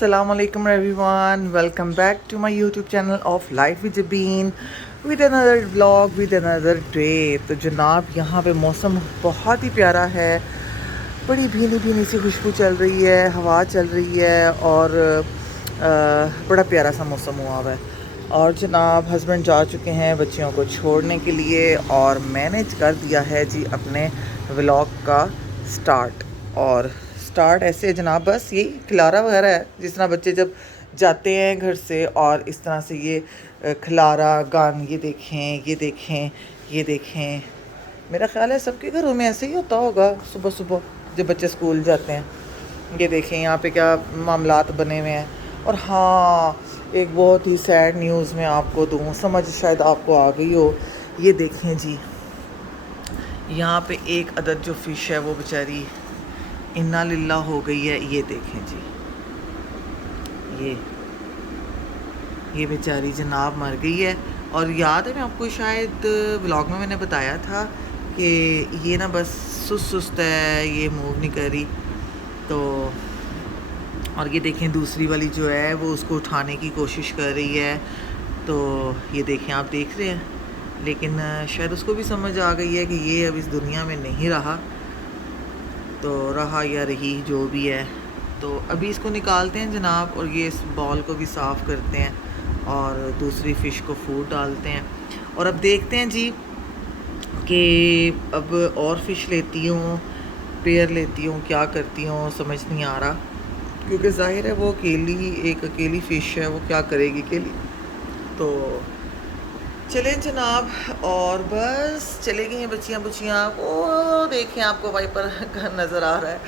Assalamu alaikum everyone. Welcome back to my YouTube channel of Life with Jabeen with another vlog with another day. तो जनाब यहाँ पे मौसम बहुत ही प्यारा है, बड़ी भीनी भीनी सी खुशबू चल रही है, हवा चल रही है और बड़ा प्यारा सा मौसम हुआ हुआ है। और जनाब हस्बैंड जा चुके हैं बच्चियों को छोड़ने के लिए और मैंने कर दिया है जी अपने व्लॉग का स्टार्ट ऐसे जनाब बस यही खिलारा वगैरह है, जिस तरह बच्चे जब जाते हैं घर से और इस तरह से ये खिलारा गान ये देखें ये देखें। मेरा ख्याल है सबके घरों में ऐसे ही होता होगा सुबह सुबह जब बच्चे स्कूल जाते हैं। ये देखें यहाँ पे क्या मामलात बने हुए हैं। और हाँ, एक बहुत ही सैड न्यूज़ मैं आपको दूँ, समझ शायद आपको आ गई हो। ये देखें जी, यहाँ पे एक अदद जो फ़िश है वो बेचारी इन्ना लिल्ला हो गई है। ये देखें जी, ये बेचारी जनाब मर गई है। और याद है मैं आपको शायद व्लॉग में मैंने बताया था कि ये ना बस सुस्त है, ये मूव नहीं कर रही। तो और ये देखें दूसरी वाली जो है वो उसको उठाने की कोशिश कर रही है। तो ये देखें, आप देख रहे हैं, लेकिन शायद उसको भी समझ आ गई है कि ये अब इस दुनिया में नहीं रहा, तो रहा या रही जो भी है। तो अभी इसको निकालते हैं जनाब और ये इस बॉल को भी साफ़ करते हैं और दूसरी फ़िश को फूड डालते हैं। और अब देखते हैं जी कि अब और फ़िश लेती हूँ, पेयर लेती हूँ, क्या करती हूँ समझ नहीं आ रहा, क्योंकि ज़ाहिर है वो एक अकेली फ़िश है, वो क्या करेगी अकेली। तो चलें जनाब, और बस चले गई हैं बच्चियाँ। वो देखें, आपको वाइपर नज़र आ रहा है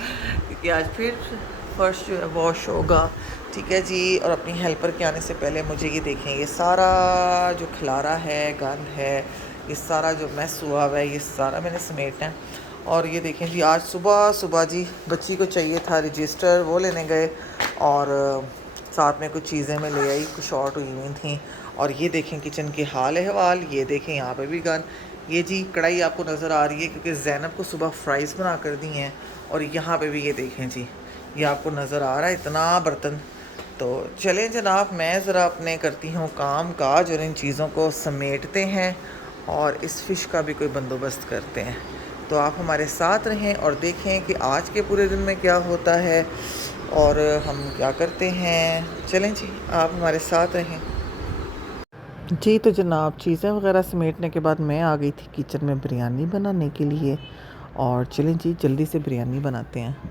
क्योंकि आज फिर फर्श जो है वॉश होगा। ठीक है जी। और अपनी हेल्पर के आने से पहले मुझे ये देखें, ये सारा जो खिलारा है, गंद है, ये सारा जो मैस हुआ हुआ है, ये सारा मैंने समेटना है। और ये देखें जी, आज सुबह जी बच्ची को चाहिए था रजिस्टर, वो लेने गए और साथ में कुछ चीज़ें मैं ले आई, कुछ शॉर्ट हुई हुई थी। और ये देखें किचन की हाल अहवाल, ये देखें यहाँ पे भी गन। ये जी कढ़ाई आपको नज़र आ रही है क्योंकि ज़ैनब को सुबह फ्राइज़ बना कर दी हैं। और यहाँ पे भी ये देखें जी, ये आपको नज़र आ रहा है इतना बर्तन। तो चलें जनाब, मैं ज़रा अपने करती हूँ काम काज और इन चीज़ों को समेटते हैं और इस फ़िश का भी कोई बंदोबस्त करते हैं। तो आप हमारे साथ रहें और देखें कि आज के पूरे दिन में क्या होता है और हम क्या करते हैं। चलें जी, आप हमारे साथ रहें जी। तो जनाब चीज़ें वगैरह समेटने के बाद मैं आ गई थी किचन में बिरयानी बनाने के लिए। और चलें जी जल्दी से बिरयानी बनाते हैं।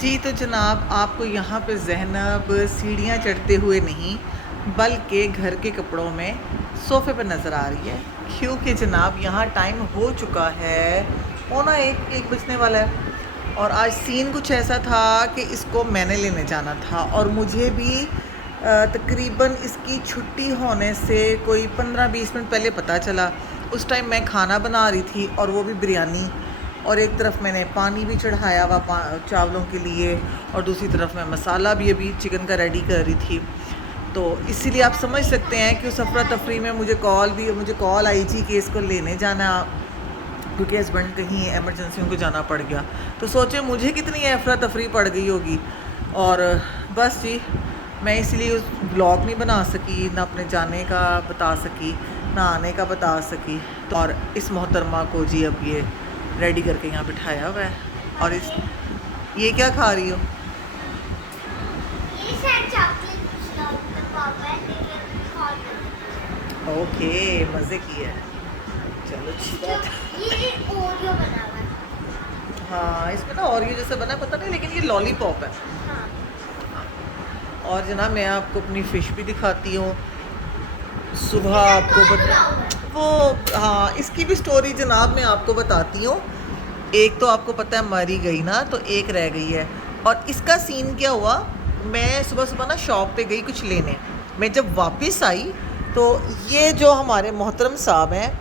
जी तो जनाब आपको यहाँ पे ज़ैनब सीढ़ियाँ चढ़ते हुए नहीं बल्कि घर के कपड़ों में सोफ़े पर नज़र आ रही है, क्योंकि जनाब यहाँ टाइम हो चुका है, पौना एक बजने वाला है। और आज सीन कुछ ऐसा था कि इसको मैंने लेने जाना था और मुझे भी तकरीबन इसकी छुट्टी होने से कोई 15-20 मिनट पहले पता चला। उस टाइम मैं खाना बना रही थी और वो भी बिरयानी, और एक तरफ मैंने पानी भी चढ़ाया हुआ चावलों के लिए और दूसरी तरफ मैं मसाला भी अभी चिकन का रेडी कर रही थी। तो इसीलिए आप समझ सकते हैं कि उस अफरा तफरी में मुझे कॉल आई थी कि इसको लेने जाना, क्योंकि हस्बैंड कहीं एमरजेंसी उनको जाना पड़ गया। तो सोचे मुझे कितनी अफरा तफरी पड़ गई होगी। और बस जी मैं इसलिए उस ब्लॉग नहीं बना सकी, ना अपने जाने का बता सकी, नहाने का बता सकी। तो और इस मोहतरमा को जी अब ये रेडी करके यहाँ बिठाया हुआ है। और इस ये क्या खा रही हो? ये शायद चॉकलेट लॉलीपॉप है, लेकिन बहुत ओके, मज़े की है। चलो अच्छी बात है। ये ओरियो बना हुआ है। हाँ, इसमें ना ओरियो जैसे बना पता नहीं, लेकिन ये लॉलीपॉप है। हाँ। और जनाब मैं आपको अपनी फ़िश भी दिखाती हूँ। सुबह आपको वो हाँ, इसकी भी स्टोरी जनाब मैं आपको बताती हूँ। एक तो आपको पता है मरी गई ना, तो एक रह गई है। और इसका सीन क्या हुआ, मैं सुबह सुबह ना शॉप पे गई कुछ लेने। मैं जब वापस आई तो ये जो हमारे मोहतरम साहब हैं,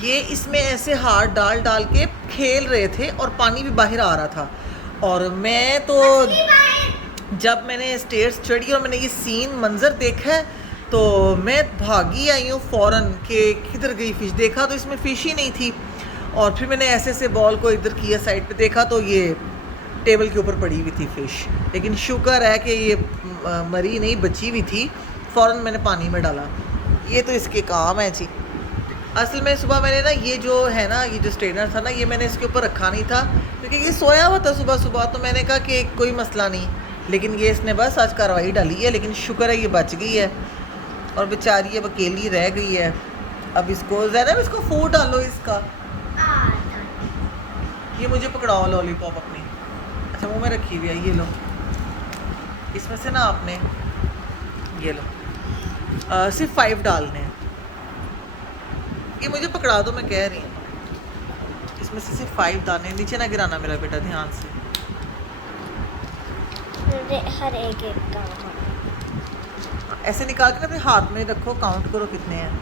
ये इसमें ऐसे हाथ डाल डाल के खेल रहे थे और पानी भी बाहर आ रहा था। और मैं तो जब मैंने स्टेयर्स चढ़ी और मैंने ये सीन मंज़र देखा है, तो मैं भागी आई हूँ फ़ौरन कि किधर गई फ़िश। देखा तो इसमें फ़िश ही नहीं थी। और फिर मैंने ऐसे से बॉल को इधर किया, साइड पे देखा तो ये टेबल के ऊपर पड़ी हुई थी फ़िश। लेकिन शुक्र है कि ये मरी नहीं, बची हुई थी। फ़ौरन मैंने पानी में डाला। ये तो इसके काम है जी। असल में सुबह मैंने ना ये जो है ना, ये जो स्ट्रेनर था ना, ये मैंने इसके ऊपर रखा नहीं था क्योंकि ये सोया हुआ था सुबह सुबह। तो मैंने कहा कि कोई मसला नहीं, लेकिन ये इसने बस आज कार्रवाई डाली है। लेकिन शुक्र है ये बच गई है और बेचारी अब अकेली रह गई है। अब इसको ज़ैनब इसको फूड डालो इसका। ये मुझे पकड़ाओ लॉलीपॉप अपनी। अच्छा मुँह में रखी हुई है, ये लो। इसमें से ना आपने ये लो सिर्फ 5 डालने हैं। ये मुझे पकड़ा दो, मैं कह रही हूँ। इसमें से सिर्फ 5 दाने, नीचे ना गिराना मेरा बेटा, ध्यान से। हर एक का ऐसे निकाल के ना अपने हाथ में रखो, काउंट करो कितने हैं।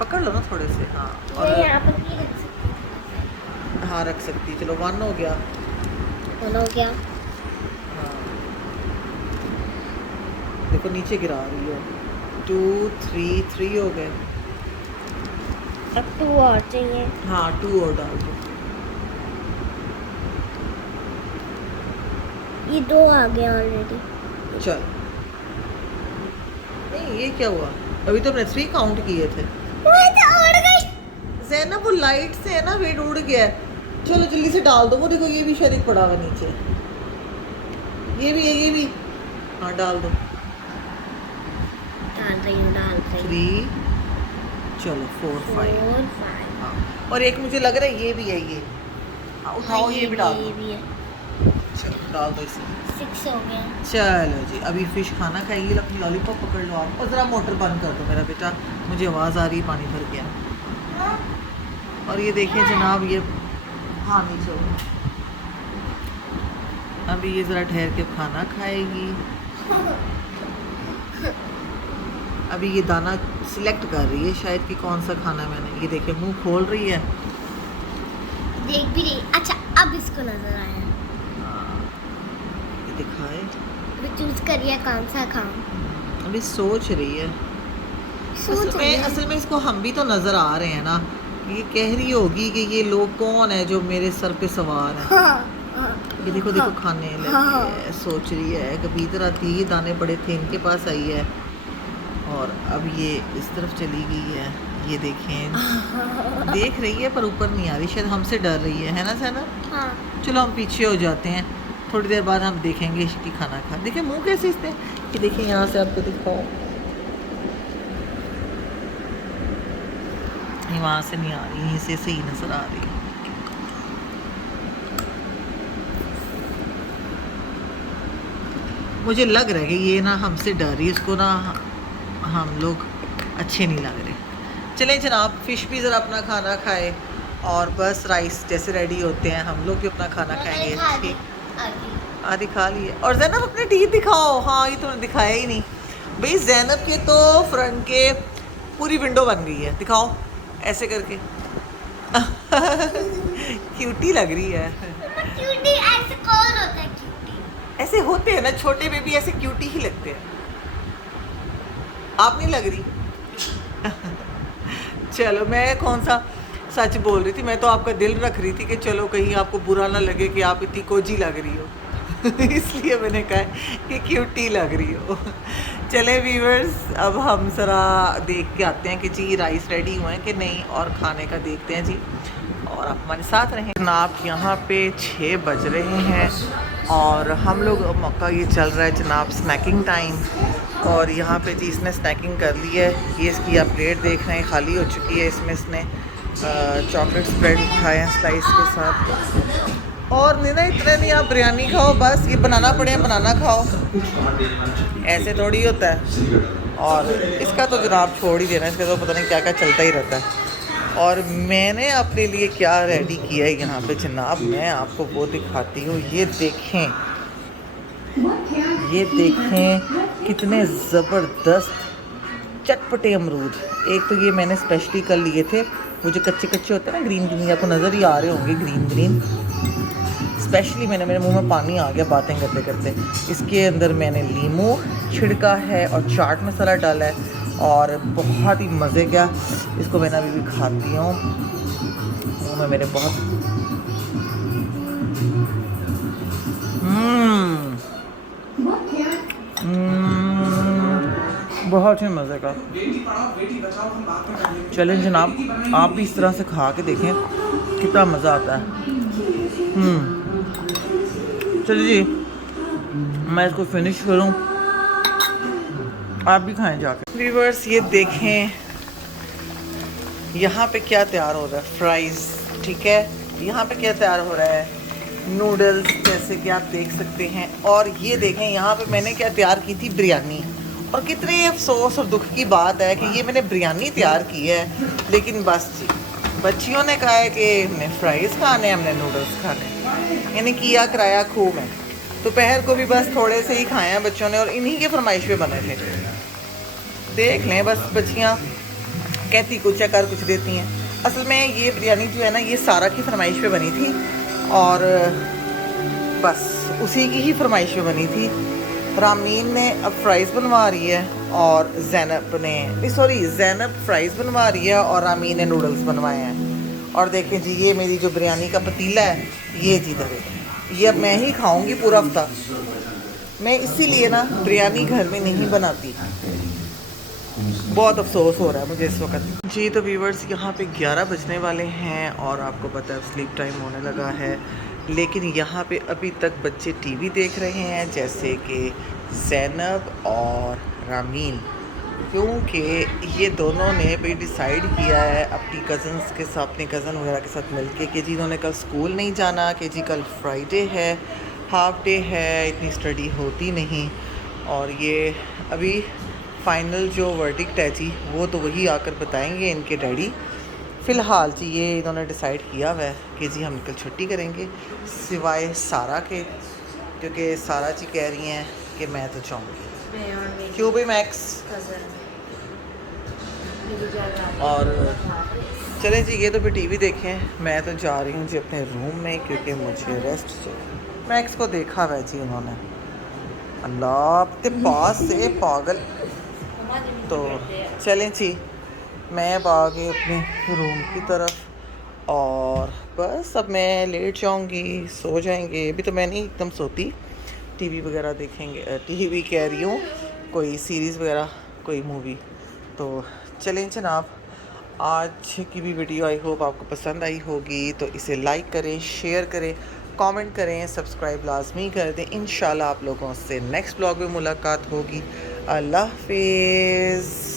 पकड़ लो ना थोड़े से। हाँ, और यहाँ पर भी रख सकती हूँ। हाँ रख सकती। चलो 1 हो गया। 1 हो गया। हाँ देखो नीचे गिरा रही हो। 2 3 हो गए। अब 2 और चाहिए। हाँ 2 और डाल दो। ये 2 आ गया ऑलरेडी। चल नहीं, ये क्या हुआ? अभी तो हमने 3 काउंट किए थे। उड़ गई। ज़ैनब वो लाइट से है ना, वेट उड़ गया है। चलो जल्दी से डाल दो। वो देखो ये भी शायद पड़ा हुआ नीचे। ये भी है, ये भी। हाँ डाल दो। डाल रही हूँ 3 चलो 4 5। 4 5। हाँ और एक मुझे लग रहा है ये भी है ये। हाँ उठाओ, ये भी डाल दो। ये भी है। चलो डाल दो इसे। 6 हो गया। चलो जी, अभी फ़िश खाना खाएगी। अपनी लॉलीपॉप पकड़ लो आप और ज़रा मोटर बंद कर दो मेरा बेटा, मुझे आवाज़ आ रही है, पानी भर गया। और ये देखिए जनाब, ये हाँ नीचे हो। अभी ये ज़रा ठहर के खाना खाएगी। अभी ये दाना सिलेक्ट कर रही है शायद कि कौन सा खाना मैंने। ये देखिए मुंह खोल रही है। देख भी रही। अच्छा अब इसको नजर आया। ये दिखाए। अभी चूज करिए कौन सा खाऊं। अभी सोच रही है। असल में इसको हम भी तो नज़र आ रहे हैं ना। ये कह रही होगी कि ये लोग कौन है जो मेरे सर पे सवार है। ये देखो देखो खाने लगी है, सोच रही है। कभी इधर आती है, दाने बड़े थे, इनके पास आई है और अब ये इस तरफ चली गई है। ये देखें, देख रही है पर ऊपर नहीं आ रही, शायद हमसे डर रही है ना सैनब? हाँ। चलो हम पीछे हो जाते हैं, थोड़ी देर बाद हम देखेंगे इसकी खाना खा। देखिए मुंह कैसे इसने, ये देखिए यहाँ से आपको दिखाओ, ये वहाँ से नहीं आ रही, यहीं से सही नजर आ रही है। मुझे लग रहा है कि ये ना हमसे डर रही है, इसको ना हम लोग अच्छे नहीं लग रहे। चलें जनाब, फ़िश भी ज़रा अपना खाना खाए और बस राइस जैसे रेडी होते हैं हम लोग भी अपना खाना खाएंगे। ठीक, आधी खा ली है। और ज़ैनब अपने टीथ दिखाओ। हाँ ये तुमने दिखाया ही नहीं भाई। ज़ैनब के तो फ्रंट के पूरी विंडो बन गई है, दिखाओ ऐसे करके। क्यूटी लग रही है। क्यूटी ऐसे कौन होता है? क्यूटी ऐसे होते हैं ना, छोटे बेबी ऐसे क्यूटी ही लगते हैं। आप नहीं लग रही? चलो मैं कौन सा सच बोल रही थी, मैं तो आपका दिल रख रही थी कि चलो कहीं आपको बुरा ना लगे कि आप इतनी कोजी लग रही हो। इसलिए मैंने कहा कि क्यूटी लग रही हो। चले व्यूअर्स, अब हम ज़रा देख के आते हैं कि जी राइस रेडी हुए हैं कि नहीं, और खाने का देखते हैं जी, और आप हमारे साथ रहें। जनाब यहाँ पे 6 बज रहे हैं और हम लोग मौका ये चल रहा है जनाब स्नैकिंग टाइम, और यहाँ पे जी इसने स्नैकिंग कर ली है। ये इसकी आप प्लेट देख रहे हैं खाली हो चुकी है। इसमें इसने चॉकलेट स्प्रेड खाए हैं स्लाइस के साथ। और नहीं ना, इतने नहीं, आप बिरयानी खाओ बस, ये बनाना पड़े बनाना खाओ, ऐसे थोड़ी होता है। और इसका तो जनाब छोड़ ही देना, इसका तो पता नहीं क्या क्या चलता ही रहता है। और मैंने अपने लिए क्या रेडी किया है यहाँ पे जनाब, मैं आपको वो दिखाती हूँ। ये देखें कितने ज़बरदस्त चटपटे अमरूद। एक तो ये मैंने स्पेशली कर लिए थे, वो जो कच्चे कच्चे होते हैं ना, ग्रीन ग्रीन, आपको नज़र ही आ रहे होंगे ग्रीन ग्रीन। स्पेशली मेरे मुंह में पानी आ गया बातें करते करते। इसके अंदर मैंने लीमू छिड़का है और चाट मसाला डाला है, और बहुत ही मज़े का इसको मैंने अभी भी खाती हूँ। मुँह में मेरे बहुत ही मज़े का। चलें जनाब, आप भी इस तरह से खा के देखें कितना मज़ा आता है। चलिए जी, मैं इसको फिनिश करूं, आप भी खाएं जाकर। व्यूअर्स ये देखें यहाँ पे क्या तैयार हो रहा है, फ्राइज़, ठीक है। यहाँ पे क्या तैयार हो रहा है, नूडल्स, जैसे कि आप देख सकते हैं। और ये देखें यहाँ पे मैंने क्या तैयार की थी, बिरयानी। और कितने अफसोस और दुख की बात है कि ये मैंने बिरयानी तैयार की है, लेकिन बस जी बच्चियों ने कहा है कि हमने फ्राइज़ खाने, हमने नूडल्स खाने, यानी किया कराया खूब है। दोपहर को भी बस थोड़े से ही खाए हैं बच्चों ने, और इन्हीं के फरमाइश पे बने थे। देख लें, बस बच्चियाँ कहती कुछ है कर कुछ देती हैं। असल में ये बिरयानी जो है ना, ये सारा की फरमाइश पे बनी थी, और बस उसी की ही फरमाइश पे बनी थी। रामीन ने अब फ्राइज़ बनवा रही है, और ज़ैनब फ्राइज़ बनवा रही है, और रामीन ने नूडल्स बनवाए हैं। और देखें जी, ये मेरी जो बिरयानी का पतीला है, ये जी दरे, ये अब मैं ही खाऊंगी पूरा हफ्ता। मैं इसीलिए ना बिरयानी घर में नहीं बनाती, बहुत अफसोस हो रहा है मुझे इस वक्त जी। तो व्यूवर्स यहाँ पे 11 बजने वाले हैं, और आपको पता है स्लीप टाइम होने लगा है। लेकिन यहाँ पे अभी तक बच्चे टीवी देख रहे हैं, जैसे कि ज़ैनब और रामीन, क्योंकि ये दोनों ने भी डिसाइड किया है अपनी कज़न्स के साथ, अपने कज़न वगैरह के साथ मिलके कि जी इन्होंने कल स्कूल नहीं जाना, कि जी कल फ्राइडे है, हाफ डे है, इतनी स्टडी होती नहीं। और ये अभी फाइनल जो वर्डिक्ट है जी, वो तो वही आकर बताएंगे इनके डैडी। फ़िलहाल जी ये इन्होंने डिसाइड किया हुआ है कि जी हम कल छुट्टी करेंगे, सिवाय सारा के, क्योंकि सारा जी कह रही हैं कि मैं तो चाहूँगी। क्यों भाई मैक्स? और चलें जी, ये तो फिर टीवी देखें, मैं तो जा रही हूँ जी अपने रूम में, क्योंकि मुझे रेस्ट चाहिए। मैक्स को देखा हुआ जी उन्होंने, अल्लाह के पास से पागल। तो चलें जी, मैं अब आ गई अपने रूम की तरफ, और बस अब मैं लेट जाऊंगी, सो जाएंगे। अभी तो मैं नहीं एकदम सोती, टीवी वगैरह देखेंगे, टीवी कह रही हूँ, कोई सीरीज़ वगैरह, कोई मूवी। तो चलें जनाब, आज की भी वीडियो आई होप आपको पसंद आई होगी, तो इसे लाइक करें, शेयर करें, कमेंट करें, सब्सक्राइब लाजमी कर दें। इंशाल्लाह आप लोगों से नेक्स्ट ब्लॉग में मुलाकात होगी। अल्लाह हाफिज़।